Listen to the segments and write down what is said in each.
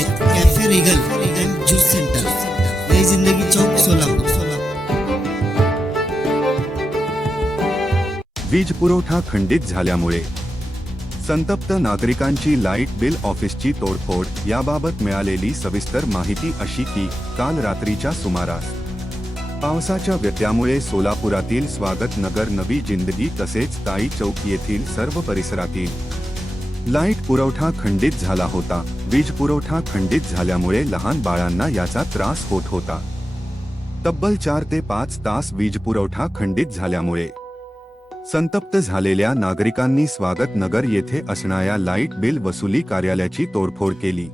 आहेत cafe Regal and juice centre जय जिंदगी चौक सोलापूर वीज पुरवठा खंडित झाल्यामुळे संतप्त नागरिकांची लाइट बिल ऑफिसची तोडफोड याबाबत मिळालेली सविस्तर माहिती अशी की काल रात्रीच्या सुमारास पावसाच्या व्यत्यामुळे सोलापुरातील स्वागत नगर नवी जिंदगी तसेच ताई चौक येथील सर्व परिसरातील लाइट पुरवठा खंडित झाला होता. वीज पुरवठा खंडित झाल्यामुळे लहान बाळांना याचा त्रास होत होता. तब्बल चार ते पाच तास वीज पुरवठा खंडित झाल्यामुळे. संतप्त झालेल्या नागरिकांनी स्वागत नगर येथे असणाऱ्या लाइट बिल वसुली कार्यालयाची तोडफोड केली.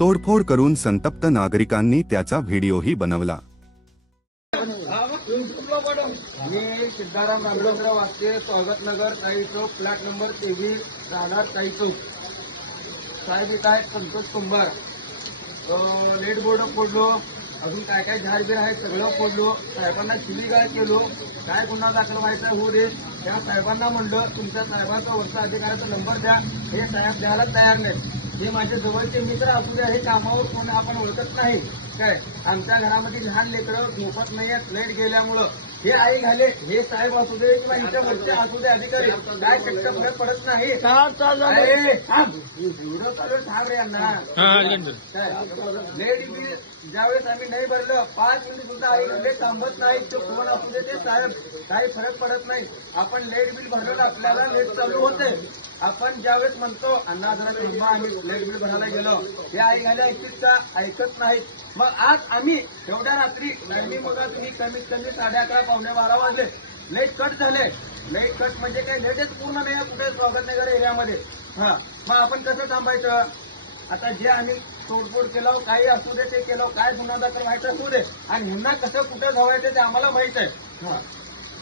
तोडफोड करून संतप्त नागरिकांनी त्याचा व्हिडिओही बनवला. मी सिद्धाराम रामचंद्र वागते स्वागत नगर काही चौक फ्लॅट नंबर तेवीस राहणार काही चौक. साहेब इथं आहेत संतोष कुंभार. रेड लेट बोर्ड फोडलो अजून काय काय झाड आहे सगळं फोडलो. साहेबांना शिवीगाळ केलो. काय गुन्हा दाखल व्हायचा होऊ दे त्या साहेबांना म्हणलं तुमच्या साहेबांचा वरचा अधिकाऱ्याचा नंबर द्या. हे साहेब द्यायला तयार नाही हे माझे जवळचे मित्र असू द्या हे कामावर कोण आपण ओळखत नाही. काय? आमच्या घरामध्ये लहान लेकरं झोपत नाहीयेत लाइट गेल्यामुळं. हे आई घाले हे साहेब असू दे किंवा इथे वरचे असू दे अधिकारी काय चक्क फरक पडत नाही. एवढं चालू रे यांना. बिल ज्यावेळेस आम्ही नाही भरलं पाच मिनिट सुद्धा आई घाले थांबत नाही ते कोण असू दे ते साहेब काही फरक पडत नाही. आपण लेट बिल भरलं आपल्याला लेट चालू होते. आपण ज्यावेळेस म्हणतो अण्णा जरा आम्ही लेट बिल भरायला गेलो. हे आई घाल्या ऐकत ऐकत नाहीत. मग आज आम्ही एवढ्या रात्री टायमिंग बघा मी कमीत कमी साडे अकरा पावणे बारा वाजले. लेट कट झाले. लेट कट म्हणजे काय लेटेच पूर्ण नाही आहे कुठे स्वागतनगर एरियामध्ये. हा. मग आपण कसं थांबायचं? आता जे आम्ही तोडफोड केलं काही असू दे ते केलं काय गुन्हा दाखल व्हायचं असू दे. आणि ह्यांना कसं कुठं धावायचं ते आम्हाला माहीत आहे.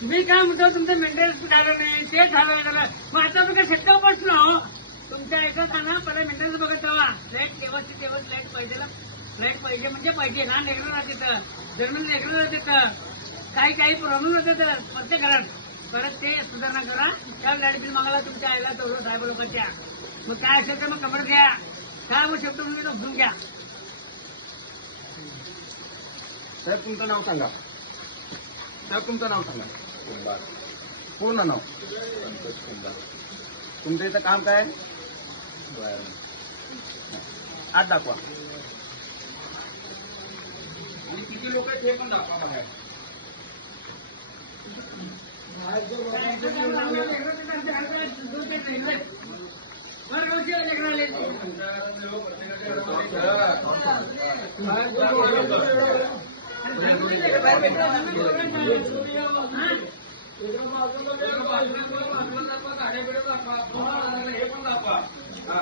मी काय म्हणतो तुमचं मेंटेनन्स झालं नाही ते झालं झालं. मग आता बघा शेतकरी बसलो हो? तुमच्या ऐकत ना पहिला मेंटेनन्स बघत जावा लाइट व्यवस्थित व्यवस्थित लाइट पाहिजे लाइट पाहिजे म्हणजे पाहिजे. ना लेकरं राहते तर जमीन लेकरं राहते तर काही काही प्रॉब्लेम होते तर प्रत्येक घरात. परत ते सुधारणा करा. त्या लाइट बिल मागायला तुमच्या आईला तेवढं साहेब लोकांच्या. मग काय असेल तर मग कमर घ्या. काय मग शेवटी तुम्ही उचलून घ्या साहेब तुमचं नाव सांगा साहेब तुमचं नाव सांगा पूर्ण नाव तुमचं इथं काम काय आठ दाखवा आणि किती लोक आहेत हे पण दाखवा बाहेर हे पण दाखवा हा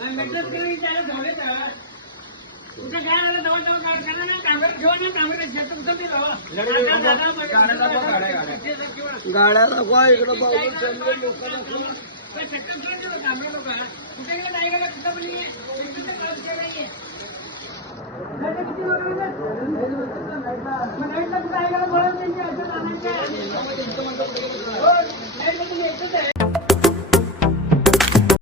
मेंटेनन्स केलं त्याला तुझं काय झालं जवळ काय करा ना ना गाड्या दाखवा, गाड्या, गाड्या. गाड्या दाखवा इकडं कुठे गेलं नाही गेलं कुठं पण नाहीये. नाहीये. नाही, जाण्याचं आहे.